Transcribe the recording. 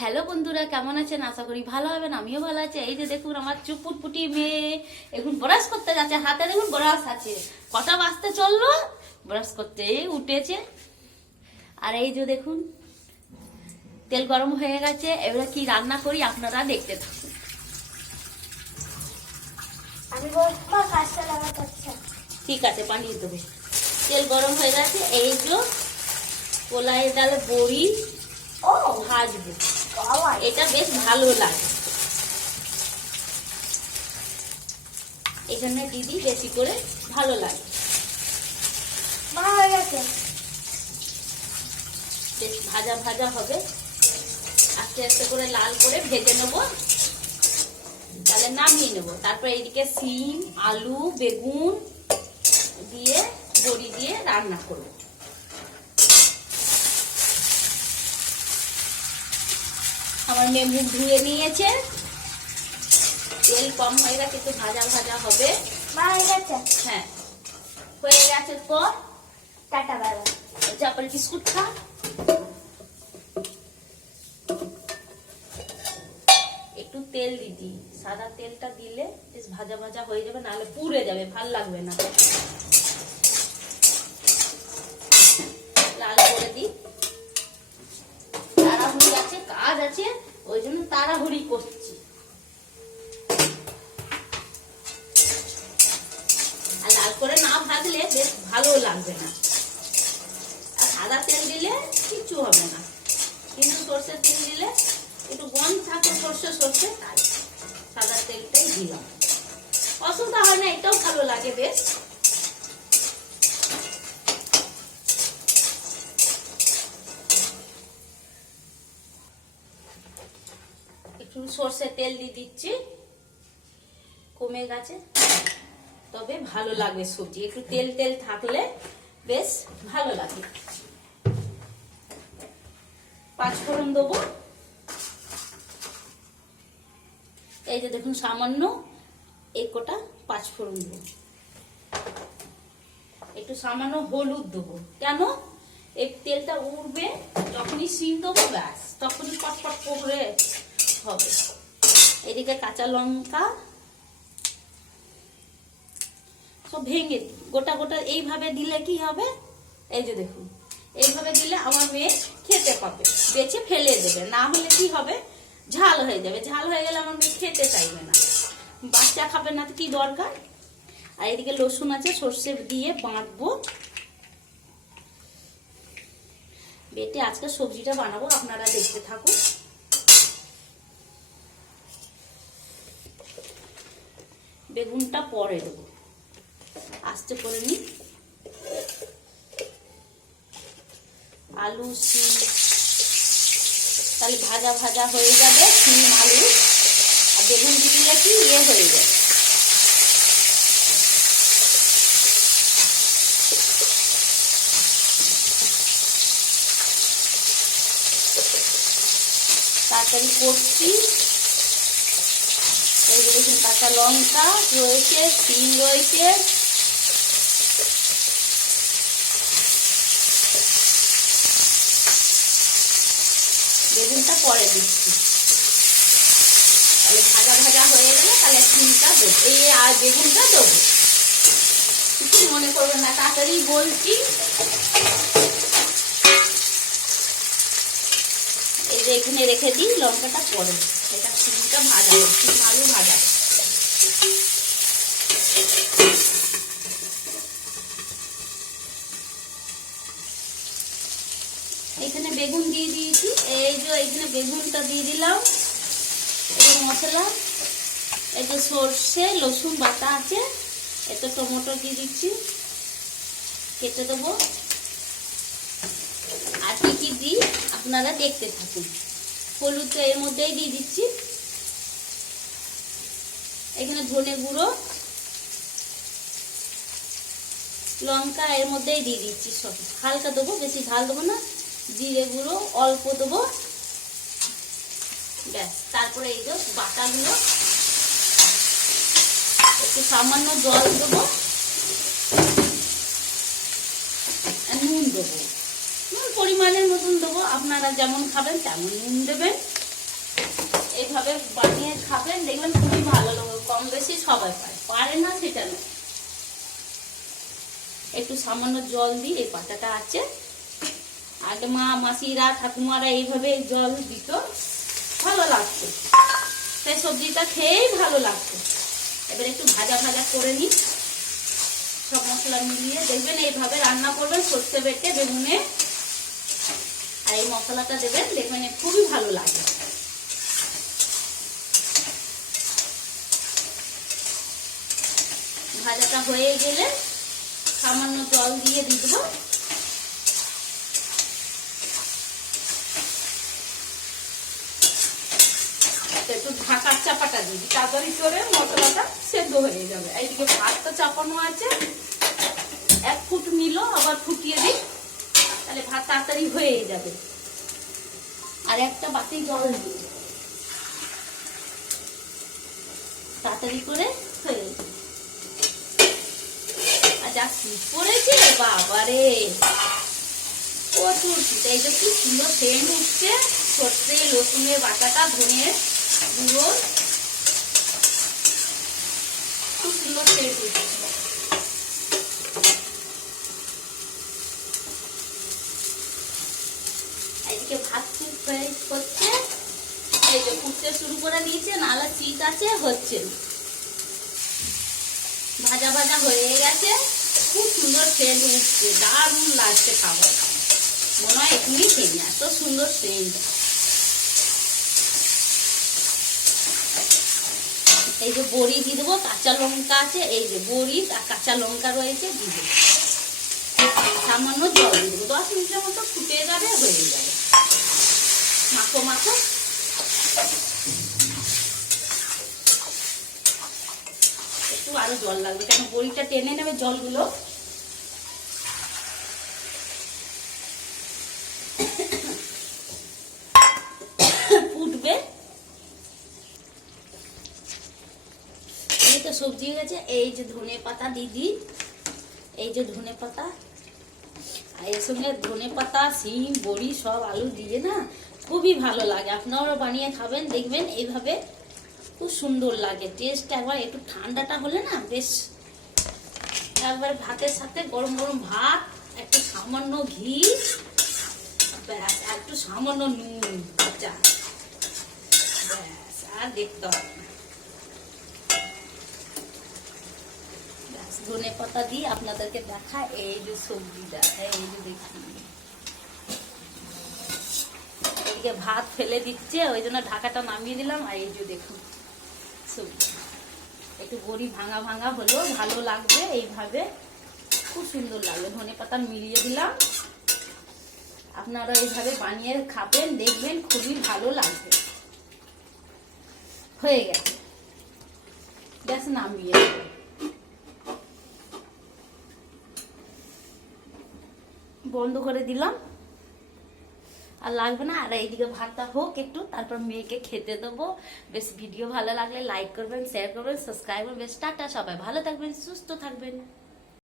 Hello বন্ধুরা, কেমন আছেন? আশা করি ভালো হবেন। আমিও ভালো আছি। এই যে দেখুন আমার চুপুটপুটি মেয়ে এখন ব্রাশ করতে যাচ্ছে, হাতে দেখুন ব্রাশ আছে। কটা বাজতে চললো, ব্রাশ করতে এই উঠেছে। আর এই যে দেখুন তেল গরম হয়ে গেছে, এবারে কি রান্না করি আপনারা দেখতে থাকুন। আমি বলবো কাজটা লাগাতে হচ্ছে। ঠিক আছে, পানিয়ে দেবে। তেল গরম হয়ে গেছে, এই যে কলাই ডালে বড়ি ও ভাজবো, বাবা, এটা বেশ ভালো লাগে। এখানে দিদি বেশি করে ভালো লাগে। মা হয়ে গেছে। বেশ ভাজা ভাজা হবে, আস্তে আস্তে করে লাল করে ভেজে নেব, তাহলে নামিয়ে নেব। তারপর এইদিকে সিম, আলু, বেগুন দিয়ে বড়ি দিয়ে রান্না করব। আমার মেয়ে মুখ ধুয়ে নিয়েছে, তেল কম হয়ে গেছে, একটু ভাজা ভাজা হবে। মা হয়ে গেছে। হ্যাঁ হয়ে গেছে। পর টাটা বেলা চাপল বিস্কুট খা। একটু তেল দিদি, সাদা তেলটা দিলে বেশ ভাজা ভাজা হয়ে যাবে, নাহলে পুড়ে যাবে, ভাল লাগবে না। লাল করে দিই, তাড়াহুড়ি আছে, কাজ আছে, ওই জন্য তাড়াহুড়ি করছি। আর লাল করে না ভাজলে বেশ ভালো লাগবে না। আর সাদা তেল দিলে কিচ্ছু হবে না, কিন্তু সর্ষের তেল দিলে একটু গন্ধ থাকে, সর্ষে সর্ষে, তাই সাদা তেলটাই দিলাম। অসুবিধা হয় না, এটাও ভালো লাগে বেশ। একটু সর্ষের তেল দিয়ে দিচ্ছি, কমে গেছে, তবে ভালো লাগবে সবজি। একটু তেল তেল থাকলে বেশ ভালো লাগে। পাঁচফোড়ন দেবো, এই যে দেখুন সামান্য এক কোটা পাঁচফোড়ন দেবো। একটু সামান্য হলুদ দেবো, কেন? এই তেলটা উঠবে, যখনই সিম দেবো ব্যাস তখনই পটপট করে হবে। এদিকে কাঁচা লঙ্কা সব ভেঙে গোটা গোটা এইভাবে দিলে কি হবে, এই যে দেখুন এইভাবে দিলে আমার মেয়ে খেতে পাবে, বেছে ফেলে দেবে, না হলে কি হবে, ঝাল হয়ে যাবে। ঝাল হয়ে গেলে আমার মেয়ে খেতে চাইবে না, বাচ্চা খাবে না, তো কি দরকার। আর এদিকে রসুন আছে, সর্ষে দিয়ে বাঁটবো, বেটে আজকে সবজিটা বানাবো, আপনারা দেখতে থাকুন। বেগুনটা পরে দেবো, আস্তে করে নি। আলু, সিম, তাহলে ভাজা ভাজা হয়ে যাবে। সিম, আলু আর বেগুন দিলে কি ইয়ে হয়ে যাবে। তাড়াতাড়ি করছি। এই যে দেখুন কাঁচা লঙ্কা রয়েছে, সিম রয়েছে, বেগুনটা পরে দিচ্ছি। তাহলে ভাজা ভাজা হয়ে গেলে তাহলে সিমটা দেবো, এই আর বেগুনটা দেবো। কিছু মনে করবেন না, তাড়াতাড়ি বলছি। এই যে এখানে রেখে দিই, লঙ্কাটা পরে, এটা সিমটা ভাজা, সিম আলু ভাজা। এখানে বেগুন দিয়ে দিয়েছি, এই যে এখানে বেগুনটা দিয়ে দিলাম। এই মশলা, এই যে সর্ষে রসুন বাটা আছে, এটা টমেটো দিয়ে দিচ্ছি, কেটে দেবো। আর কি কি দিই আপনারা দেখতে থাকুন। হলুদ তো এর মধ্যেই দিয়ে দিচ্ছি। এখানে ধনে গুঁড়ো, লঙ্কা এর মধ্যেই দিয়ে দিচ্ছি, সব হালকা দেবো, বেশি ঝাল দেবো না। জিরে গুঁড়ো অল্প দেবো, ব্যাস। তারপরে এই যে বাটাগুলো, একটু সামান্য জল দেবো, নুন দেবো, পরিমাণের মতন দেবো, আপনারা যেমন খাবেন তেমন নুন দেবেন। এইভাবে বানিয়ে খাবেন, দেখবেন খুবই ভালো লাগবে। কম বেশি সবাই পারে না সেটা না। একটু সামান্য জল দিই, এই পাতাটা আছে, আগে মা মাসিরা ঠাকুমারা এইভাবে জল দিত, ভালো লাগতো, সেই সবজিটা খেয়েই ভালো লাগতো। এবার একটু ভাজা ভাজা করে নিই, সব মশলা মিলিয়ে দেখবেন এইভাবে রান্না করবেন সর্ষে বেটে বেগুনে, আর এই মশলাটা দেবেন, দেখবেন খুবই ভালো লাগে। ভাজাটা হয়ে গেলে সামান্য জল দিয়ে দিয়ে দেবো। একটু ঢাকার চাপাটা দিই, তাড়াতাড়ি করে মশলাটা সেদ্ধ হয়ে যাবে। এইদিকে ভাতটা চাপানো আছে, 1 ফুট নিল, আবার ফুটিয়ে দিই, তাহলে ভাত তাড়াতাড়ি হয়ে যাবে। আর একটা বাটি জল দিই, তাড়াতাড়ি করে হয়ে যাবে। আর যা শীত পড়েছে বাবারে, প্রচুর শীত। এই যে কি সুন্দর সেন্ট উঠছে, সর্ষে রসুনের বাটাটা, ধনে গুঁড়ো, খুব সুন্দর সেন্ট উঠছে। এইদিকে ভাত হচ্ছে, এই যে ফুটতে শুরু করে দিয়েছে, নালা শীত আছে, হচ্ছে ভাজা ভাজা হয়ে গেছে, খুব সুন্দর সেন্ট উঠছে, দারুণ লাগছে খাবার, মনে হয় এখনই খেয়ে না, এত সুন্দর সেন্ট। এই যে বড়ি দিয়ে দেবো, কাঁচা লঙ্কা আছে, এই যে বড়ি আর কাঁচা লঙ্কা রয়েছে, দিয়ে দেবো, সামান্য জল দিয়ে দেবো, 10 মিনিটের মতো ফুটে যাবে, হয়ে যাবে, মাখো মাখো। একটু আরো জল লাগবে, কেন বড়িটা টেনে নেবে জলগুলো। ফুটবে, এই তো সবজি গেছে। এই যে ধনে পাতা দিদি, এই যে ধনে পাতা, আর এর সঙ্গে ধনে পাতা, শিম, বড়ি সব আলু দিয়ে না খুবই ভালো লাগে। আপনারাও বানিয়ে খাবেন, দেখবেন এইভাবে খুব সুন্দর লাগে টেস্ট। একবার একটু ঠান্ডাটা হলে না বেশ, একবার ভাতের সাথে গরম গরম ভাত, একটু সামান্য ঘি, ব্যাস, একটু সামান্য নুন, আচ্ছা ব্যাস, আর দেখতে হবে না। ধনে পাতা দিয়ে আপনাদেরকে দেখা, এই যে সবজিটা, এই যে দেখি, এদিকে ভাত ফেলে দিচ্ছে, ওই জন্য ঢাকাটা নামিয়ে দিলাম। আর এই যে দেখুন সবজি, একটু বড়ি ভাঙা ভাঙা হলেও ভালো লাগবে, এইভাবে খুব সুন্দর লাগবে। ধনে পাতা মিলিয়ে দিলাম, আপনারা এইভাবে বানিয়ে খাবেন, দেখবেন খুবই ভালো লাগবে। হয়ে গেছে, গ্যাস নামিয়ে দেবো। বন্ধ করে দিলাম, আর লাগবে না। আর এইদিকে ভাতটা হোক একটু, তারপর মেয়েকে খেতে দেবো। বেশ ভিডিও ভালো লাগলে লাইক করবেন, শেয়ার করবেন, সাবস্ক্রাইব করবেন। বেশ টাটা, সবাই ভালো থাকবেন, সুস্থ থাকবেন।